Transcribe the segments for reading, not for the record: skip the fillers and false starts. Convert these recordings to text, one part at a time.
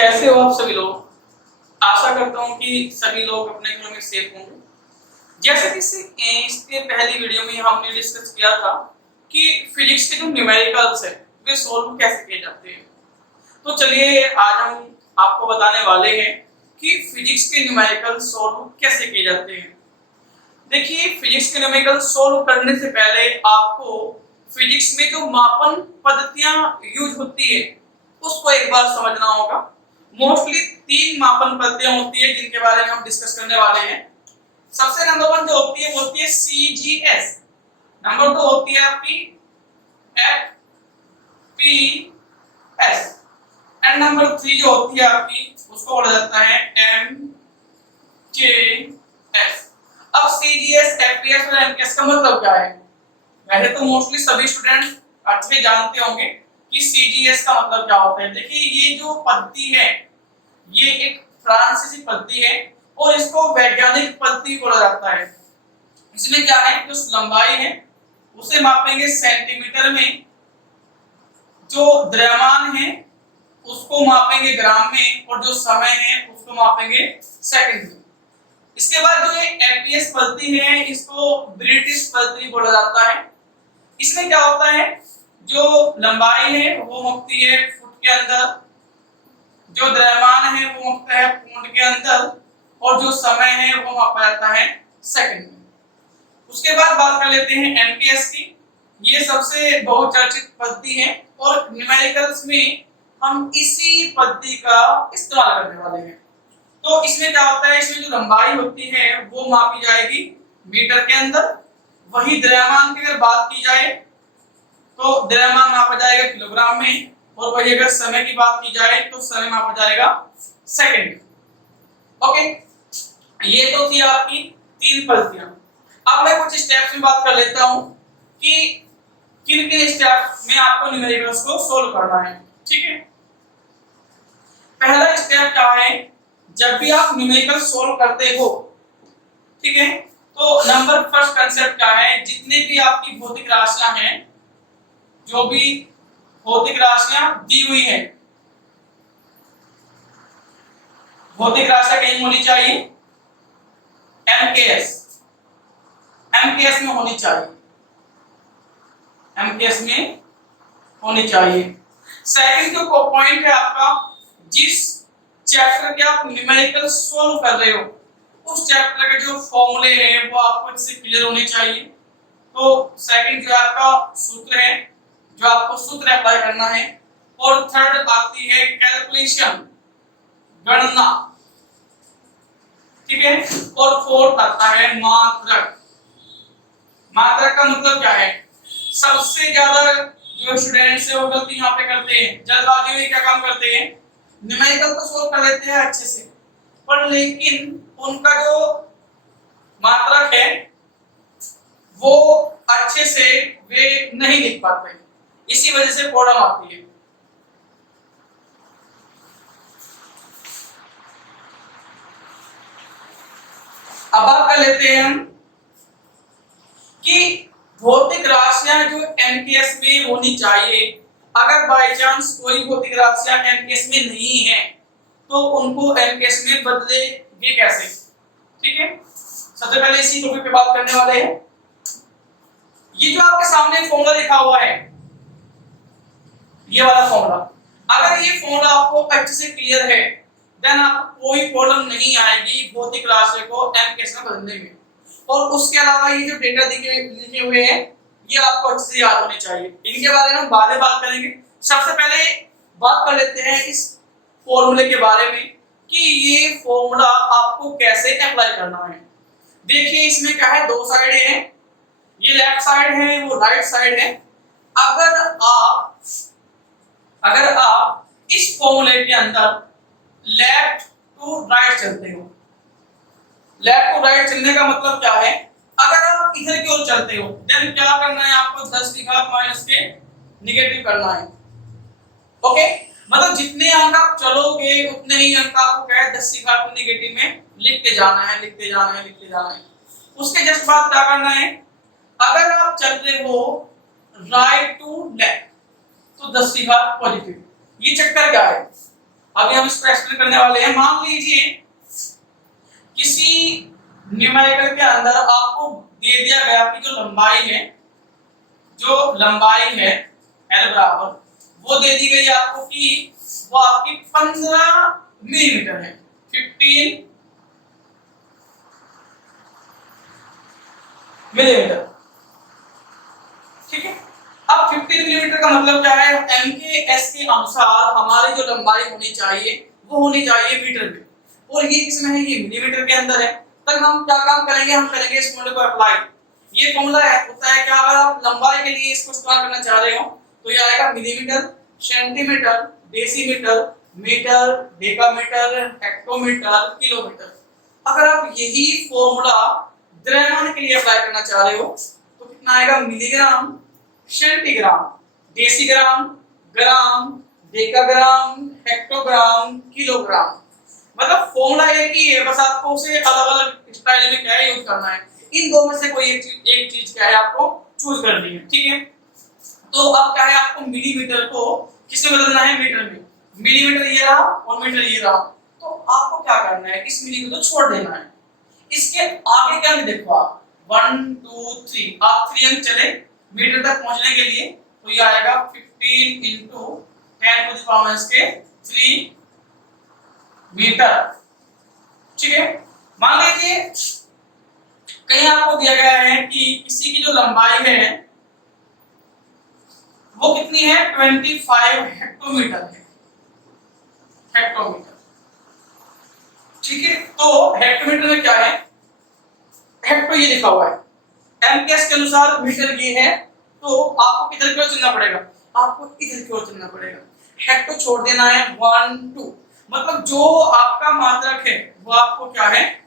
कैसे हो आप सभी लोग। आशा करता हूँ कि सभी लोग अपने घरों में सेफ होंगे। जैसे कि इसके पहली वीडियो में हमने डिस्कस किया था कि फिजिक्स के जो न्यूमेरिकल्स है वे सोल्व कैसे किए जाते हैं। तो चलिए आज हम आपको बताने वाले हैं कि फिजिक्स के न्यूमेरिकल्स सोल्व कैसे किए जाते हैं। देखिए, फिजिक्स के न्यूमेरिकल सोल्व करने से पहले आपको फिजिक्स में जो मापन पद्धतियां यूज होती है उसको एक बार समझना होगा। मोस्टली 3 मापन पद्धतियां होती है जिनके बारे में हम डिस्कस करने वाले हैं। सबसे नंबर 1 जो होती है वो होती है CGS, नंबर 2 होती है आपकी FPS एंड नंबर 3 जो होती है आपकी उसको बोला जाता है MKS। अब CGS, FPS और MKS का मतलब क्या है? वैसे तो मोस्टली सभी स्टूडेंट्स अच्छे जानते होंगे कि CGS का मतलब क्या होता है। देखिए, ये जो पद्धति है ये एक फ्रांसीसी पद्धति है और इसको वैज्ञानिक पद्धति बोला जाता है। इसमें क्या है, जो लंबाई है उसे मापेंगे सेंटीमीटर में, जो द्रव्यमान है उसको मापेंगे ग्राम में और जो समय है उसको मापेंगे सेकंड में। इसके बाद जो ये एपीएस पद्धति है इसको ब्रिटिश पद्धति बोला जाता है। इसमें क्या होता है, जो लंबाई है वो मापती है फुट के अंदर, जो द्रव्यमान है वो मापता है पौंड के अंदर और जो समय है वो मापा जाता है सेकंड में। उसके बाद बात कर लेते हैं एमपीएस की। ये सबसे बहुचर्चित पद्धति है और न्यूमेरिकल्स में हम इसी पद्धति का इस्तेमाल करने वाले हैं। तो इसमें क्या होता है, इसमें जो लंबाई होती है वो मापी जाएगी मीटर के अंदर। वही द्रव्यमान की अगर बात की जाए तो द्रव्यमान मापा जाएगा किलोग्राम में, और वही अगर समय की बात की जाए तो समय मापा जाएगा सेकंड में। ओके, ये तो थी आपकी 3 पद्धतियां। अब मैं कुछ स्टेप्स में बात कर लेता हूं कि किन किन स्टेप्स में आपको न्यूमेरिकल्स को सोल्व करना है। ठीक है, पहला स्टेप क्या है, जब भी आप न्यूमेरिकल सोल्व करते हो, ठीक है, तो नंबर फर्स्ट कांसेप्ट क्या है, जितने भी आपकी भौतिक राशियां हैं, जो भी भौतिक राशियां दी हुई है, भौतिक राशियां कहीं होनी चाहिए एमकेएस, एमकेएस में होनी चाहिए, एमकेएस में होनी चाहिए। सेकंड जो पॉइंट है आपका, जिस चैप्टर के आप न्यूमेरिकल सोल्व कर रहे हो उस चैप्टर के जो फॉर्मूले हैं वो आपको इससे क्लियर होने चाहिए। तो सेकंड जो आपका सूत्र है, जो आपको सूत्र अप्लाई करना है। और थर्ड आती है कैलकुलेशन, गणना, ठीक है। और फोर्थ आता है मात्रक। मात्रक का मतलब क्या है, सबसे ज्यादा जो स्टूडेंट्स है वो गलती यहाँ पे करते हैं, जल्दबाजी में क्या काम करते हैं, न्यूमेरिकल तो सोल्व कर लेते हैं अच्छे से, पर लेकिन उनका जो मात्रक है वो अच्छे से वे नहीं लिख पाते, इसी वजह से प्रॉब्लम आती है। अब बात कर लेते हैं हम कि भौतिक राशियां जो एमकेएस में होनी चाहिए, अगर बाय चांस कोई भौतिक राशियां एमकेएस में नहीं है तो उनको एमकेएस में बदलेंगे कैसे। ठीक है, सबसे पहले इसी टॉपिक पे बात करने वाले हैं। ये जो आपके सामने फॉर्मूला लिखा हुआ है, ये वाला फॉर्मूला, अगर ये फॉर्मूला आपको अच्छे से क्लियर है देन आपको कोई प्रॉब्लम नहीं आएगी भौतिक राशि को एमकेएस में बदलने में। और उसके अलावा ये जो डेटा लिखे हुए हैं ये आपको अच्छे से याद होने चाहिए। इनके बारे में हम बाद में बात करेंगे। सबसे पहले बात कर लेते हैं इस फॉर्मूले के बारे में कि ये फॉर्मूला आपको कैसे अप्लाई करना है। देखिए, इसमें क्या है, 2 साइड है, ये लेफ्ट साइड है वो राइट साइड है। अगर आप इस फॉर्मूले के अंदर लेफ्ट टू राइट चलते हो, लेफ्ट टू राइट चलने का मतलब क्या है, अगर आप इधर की ओर चलते हो देन क्या करना है, आपको 10 की घात माइनस के नेगेटिव करना है। ओके, मतलब जितने अंक आप चलोगे उतने ही अंक आपको क्या है 10 की घात नेगेटिव में लिखते जाना है, लिखते जाना है, लिखते जाना है। उसके जस्ट बाद क्या करना है, अगर आप चल रहे हो राइट टू लेफ्ट तो 10 की घात पॉजिटिव। ये चक्कर क्या है, अभी हम इसको एक्सप्लेन करने वाले हैं। मान लीजिए किसी न्यूमेरिकल के अंदर आपको दे दिया गया कि जो लंबाई है L बराबर, वो दे दी गई आपको कि वो आपकी 15 मिलीमीटर है, 15 मिलीमीटर। ठीक है, अब 15 मिलीमीटर का मतलब क्या है, एम के एस के अनुसार हमारी जो लंबाई होनी चाहिए वो होनी चाहिए मीटर में, और ये किसमें है, ये मिलीमीटर के अंदर है। तब हम क्या काम करेंगे, हम करेंगे इस फॉर्मूले को अप्लाई। ये फॉर्मूला होता है कि अगर आप लंबाई के लिए इसको इस्तेमाल करना चाह रहे हो तो ये आएगा millimetre, centimetre, decimetre, metre, decametre, hectometre, kilometre. अगर आप यही फॉर्मूला द्रव्यमान के लिए अप्लाई करना चाह रहे हो तो कितना आएगा, मिलीग्राम, सेंटीग्राम, डेसीग्राम, ग्राम, डेकाग्राम, हेक्टोग्राम, किलोग्राम। मतलब फॉर्मूला एक ही है, बस आपको उसे अलग-अलग स्टाइल में क्या है यूज करना है। इन दो में से कोई एक चीज क्या है आपको चूज करनी है। ठीक है, तो अब क्या है, आपको मिलीमीटर को किसमें बदलना है, मीटर में। मिलीमीटर ये रहा और मीटर ये रहा, तो आपको क्या करना है, इस मिली को तो छोड़ देना है। इसके आगे क्या देखो आप, 1 2 3, आप 3 अंक चले मीटर तक पहुंचने के लिए, तो ये आएगा 15 into 10⁻³ मीटर। ठीक है, मान लीजिए कहीं आपको दिया गया है कि किसी की जो लंबाई है वो कितनी है, 25 हेक्टोमीटर है, हेक्टोमीटर। ठीक है, तो हेक्टोमीटर में क्या है, हेक्टो ये लिखा हुआ है, एमकेएस के अनुसार मीटर ये है, तो आपको किधर की ओर चलना पड़ेगा, आपको इधर की ओर चलना पड़ेगा। हेक्टो छोड़ देना है, 1 2, मतलब जो आपका मात्रक है वो आपको क्या है,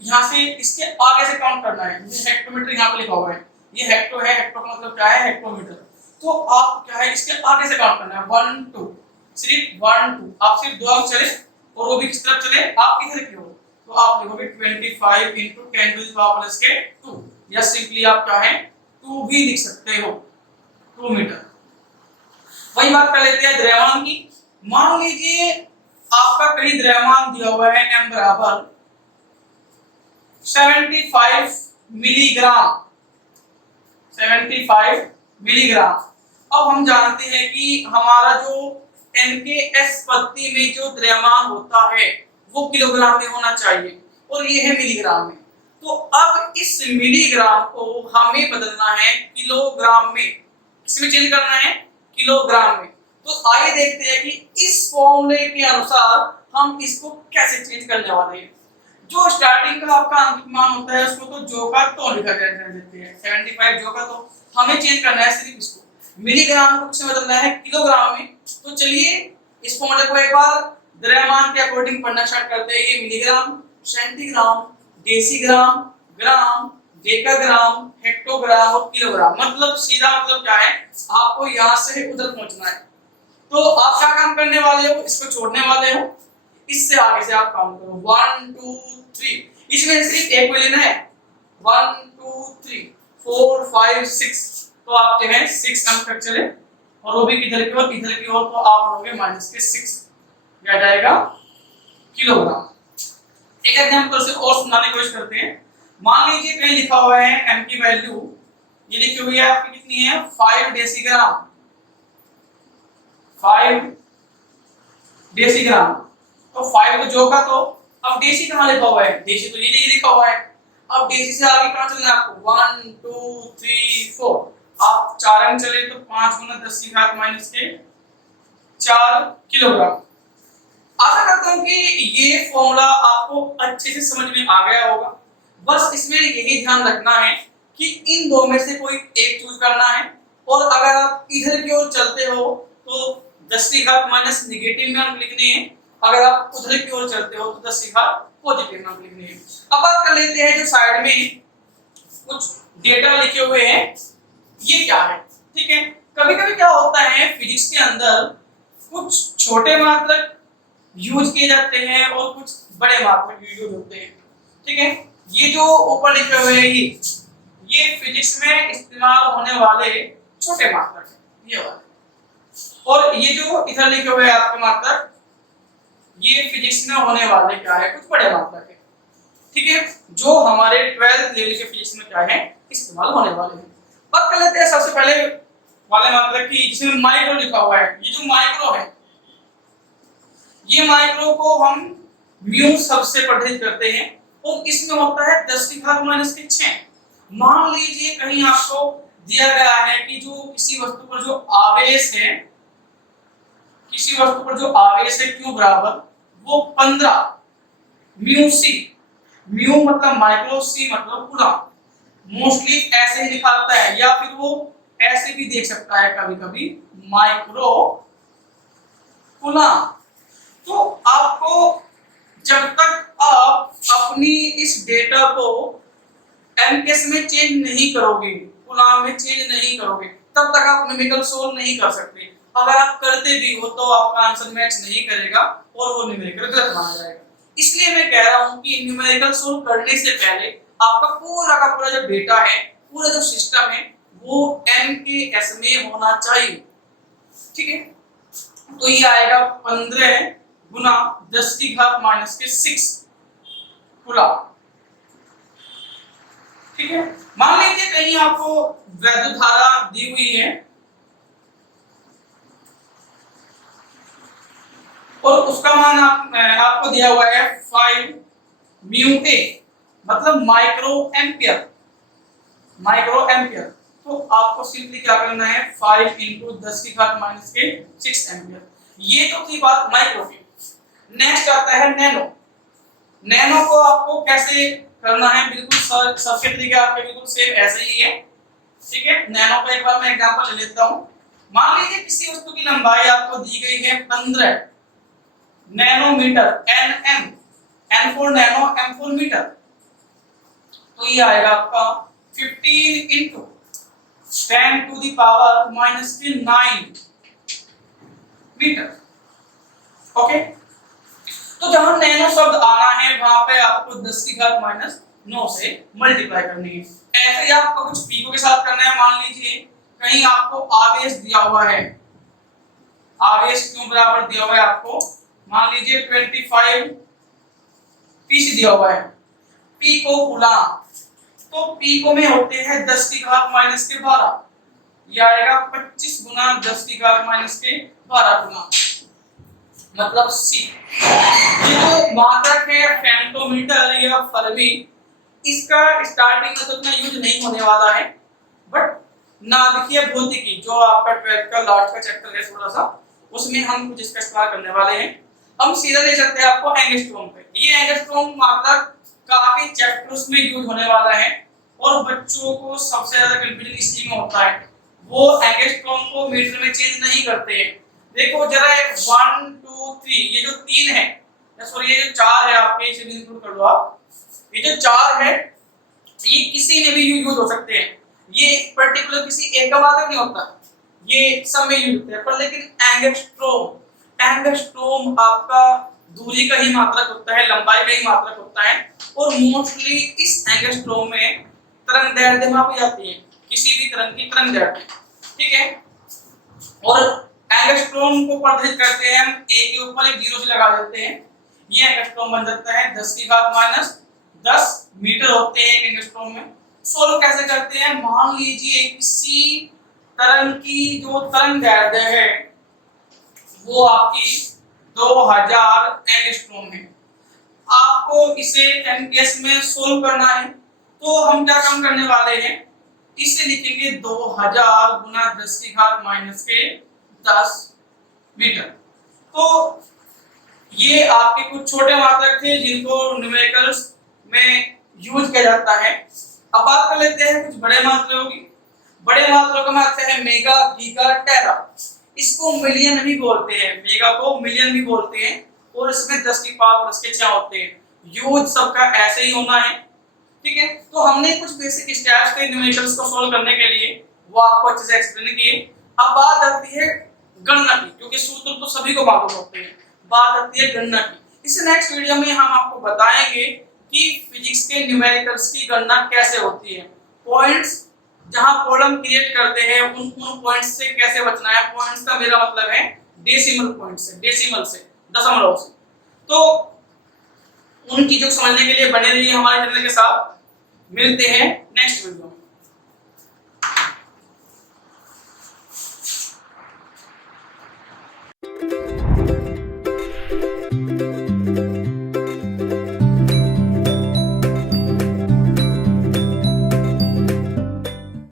यहाँ से इसके आगे से काउंट करना है। जैसे हेक्टोमीटर यहाँ पे लिखा हुआ है, ये हेक्टो है, हेक्टो का मतलब क्या है, हेक्टोमीटर। तो आप क्या है, इसके आगे से काउंट करना है, 1 2, सिर्फ 1 2, आप सिर्फ 2 अंक चले और वो भी किस तरफ चले, आप किधर की ओर, तो आप लिखोगे 25 into 10⁻², या सिंपली आप क्या है 2 भी लिख सकते हो, 2 मीटर। वही बात कर लेते हैं द्रव्यमान की। मान लीजिए आपका कहीं द्रव्यमान दिया हुआ है m बराबर 75 मिलीग्राम, 75 मिलीग्राम। अब हम जानते हैं कि हमारा जो NKS पत्ती में जो द्रव्यमान होता है वो किलोग्राम में होना चाहिए, और ये है मिलीग्राम में। तो अब इस मिलीग्राम को हमें बदलना है किलोग्राम में, इसमें चेंज करना है किलोग्राम में। तो आइए देखते हैं कि इस फॉर्मूले के अनुसार हम इसको कैसे चेंज करने वाले हैं। जो स्टार्टिंग का आपका अंक मान होता है उसको तो जो का तो लिखा देते हैं, 75 जो का तो, हमें चेंज करना है सिर्फ इसको, मिलीग्राम को किसमें बदलना है, किलोग्राम में। तो चलिए इस फॉर्मूले को एक बार द्रव्यमान के अकॉर्डिंग पढ़ना स्टार्ट करते हैं। ये मिलीग्राम, सेंटीग्राम, डेसीग्राम, ग्राम, डेकाग्राम, हेक्टोग्राम और किलोग्राम। मतलब सीधा मतलब क्या है, आपको यहाँ से उधर पहुंचना है। तो आप क्या काम करने वाले हो, इसको छोड़ने वाले हो, इससे आगे से आप काउंट करो 1 2 3, इसमें सिर्फ एक को लेना है, 1 2 3 4 5 6, तो आप जो है 6 अंक तक चले और वो भी किधर की ओर, इधर की ओर, तो आप लोगे -6, क्या जाएगा किलोग्राम। एक एग्जांपल से और सुनाने की कोशिश करते हैं। मान लीजिए कहीं लिखा हुआ है m की वैल्यू ये लिखी हुई है आपकी कितनी है, 5 डेसीग्राम, 5 डेसीग्राम। तो 5 तो जो का तो, अब डेसी कहां लिखा हुआ है, डेसी तो ये लिखा हुआ है। अब डेसी से आगे कहां चलना है आपको, 1 2 3 4, आप 4 अंक चले तो 5 × 10⁻⁴ किलोग्राम। आशा करता हूं कि ये फॉर्मूला आपको अच्छे से समझ में आ गया होगा। बस इसमें यही ध्यान रखना है कि इन दो में से कोई एक चूज करना है, और अगर आप इधर की ओर चलते हो तो 10⁻- नेगेटिव में अंक लिखने हैं, अगर आप उधर की ओर चलते हो तो 10 पॉजिटिव में अंक लिखने हैं। अब बात कर लेते हैं जो साइड में कुछ डेटा लिखे हुए हैं, ये क्या है। ठीक है, कभी-कभी क्या होता है फिजिक्स के अंदर कुछ छोटे मात्रक यूज किए जाते हैं और कुछ बड़े मात्रक यूज होते हैं। ठीक है, ये जो ऊपर लिखे हुए हैं ये फिजिक्स में इस्तेमाल होने वाले छोटे मात्रक हैं, ये वाले। और ये जो इधर लिखे हुए हैं आपके मात्रक, ये फिजिक्स में होने वाले क्या है, कुछ बड़े मात्रक है, ठीक है, जो हमारे 12th लेवल के फिजिक्स में क्या है, इस्तेमाल होने वाले हैं। बात कर लेते हैं सबसे पहले वाले मात्रक की जिसमें माइक्रो लिखा हुआ है। ये जो माइक्रो है, ये माइक्रो को हम म्यू सबसे पठित करते हैं और इसमें होता है 10⁻⁶। मान लीजिए कहीं आपको दिया गया है कि जो किसी वस्तु पर जो आवेश है, किसी वस्तु पर जो आवेश है Q बराबर वो 15 म्यू सी, म्यू मतलब माइक्रो, सी मतलब कूलम। मोस्टली ऐसे ही दिखाता है या फिर वो ऐसे भी देख सकता है कभी कभी माइक्रो कूलम। तो आपको जब तक आप अपनी इस डेटा को एमकेस में चेंज नहीं करोगे, कूलम में चेंज नहीं करोगे, तब तक आप न्यूमेरिकल सोल्व नहीं कर सकते। अगर आप करते भी हो तो आपका आंसर मैच नहीं करेगा और वो न्यूमेरिकल गलत माना जाएगा। इसलिए मैं कह रहा हूं कि न्यूमेरिकल सोल्व करने से पहले आपका पूरा का पूरा जो डेटा है, पूरा जो सिस्टम है, वो एमकेएस में होना चाहिए, ठीक है। तो ये आएगा 15 गुना 10⁻⁶ कूलम, ठीक है। मान लीजिए कहीं आपको वैद्युत धारा दी हुई है और उसका मान आपको दिया हुआ है 5 म्यू ए, मतलब माइक्रो एम्पियर, माइक्रो एम्पियर। तो आपको सिंपली क्या करना है, 5 × 10⁻⁶ एम्पियर। ये तो थी बात माइक्रो की। नेक्स्ट आता है नैनो। नैनो को आपको कैसे करना है, बिल्कुल सबके तरीके आपके बिल्कुल सेम ऐसे ही है, ठीक है। नैनो का एक बार मैं एग्जांपल ले लेता हूं। मान लीजिए किसी वस्तु की लंबाई आपको दी गई है 15 nanometre, nm, n for nano, m for metre. तो ये आएगा आपका 15 × 10⁻⁹ मीटर, ओके। तो जहां नैनो शब्द आना है वहां पे आपको 10⁻⁹ से मल्टीप्लाई करनी है। ऐसे ही आपको कुछ पीको के साथ करना है। मान लीजिए कहीं आपको आवेश दिया हुआ है, आवेश क्यों बराबर दिया हुआ है आपको, मान लीजिए 25 पी दिया हुआ है, पीको कूलम। तो पीको में होते हैं 10⁻⁻12, ये आएगा 25 गुना 10⁻⁻12 कूलम, मतलब सी। ये जो मात्रक है फेम्टोमीटर या फर्मी, इसका स्टार्टिंग में तो इतना यूज नहीं होने वाला है, बट नाभिकीय भौतिकी जो आपका 12th का लास्ट का चैप्टर है थोड़ा सा, उसमें हम कुछ इसका इस्तेमाल करने वाले हैं। हम सीधा ले सकते हैं आपको एंगस्ट्रॉम पे। ये एंगस्ट्रॉम मात्रक काफी चैप्टर्स में यूज होने वाला है और बच्चों को सबसे ज्यादा कंफ्यूजन इसी में होता है, वो एंगस्ट्रॉम को मीटर में चेंज नहीं करते हैं। देखो जरा 1 2 3, ये जो 3 है, सॉरी ये जो 4 है आपके, इसे इंक्लूड कर लो आप। ये जो 4 है ये किसी में भी यूज हो सकते हैं, ये पर्टिकुलर किसी एक का मात्रक नहीं होता, ये सब में यूज होते हैं। पर लेकिन एंगस्ट्रॉम, एंगस्ट्रॉम आपका दूरी का ही मात्रक होता है, लंबाई का ही मात्रक होता है और मोस्टली इस एंगस्ट्रॉम में तरंगदैर्घ्य मापी जाती है, किसी भी तरंग की तरंगदैर्घ्य, ठीक है। और एंगस्ट्रॉम को प्रदर्शित करते हैं हम a के ऊपर एक 0 से लगा देते हैं, ये एंगस्ट्रॉम बन जाता है 10⁻⁻10 मीटर होते हैं एक एंगस्ट्रॉम में। सोल्व कैसे करते हैं, मान लीजिए किसी तरंग की जो तरंगदैर्घ्य है वो आपकी 2000 एंगस्ट्रॉम है, आपको इसे एमकेएस में सोल्व करना है। तो हम क्या काम करने वाले हैं, इसे लिखेंगे 2000 गुना 10⁻⁻10 मीटर। तो ये आपके कुछ छोटे मात्रक थे जिनको न्यूमेरिकल्स में यूज किया जाता है। अब बात कर लेते हैं कुछ बड़े मात्रकों की। बड़े मात्रकों में आते हैं मेगा, गीगा, टेरा। इसको मिलियन भी बोलते हैं, मेगा को मिलियन भी बोलते हैं और इसमें 10⁻⁶ होते हैं। यूज सबका ऐसे ही होना है, ठीक है। तो हमने कुछ बेसिक स्टेप्स थे न्यूमेरिकल्स को सोल्व करने के लिए, वो आपको अच्छे से एक्सप्लेन किए। अब बात आती है गणना की, क्योंकि सूत्र तो सभी को मालूम होते हैं। बात आती है गणना की। इस नेक्स्ट वीडियो में हम आपको बताएंगे कि फिजिक्स के न्यूमेरिकल्स की गणना कैसे होती है, पॉइंट्स जहां प्रॉब्लम क्रिएट करते हैं उन पॉइंट्स से कैसे बचना है। पॉइंट्स का मेरा मतलब है डेसिमल पॉइंट से, डेसिमल से, दशमलव से। तो उन चीजों को समझने के लिए बने रहिए हमारे चैनल के साथ। मिलते हैं नेक्स्ट वीडियो में।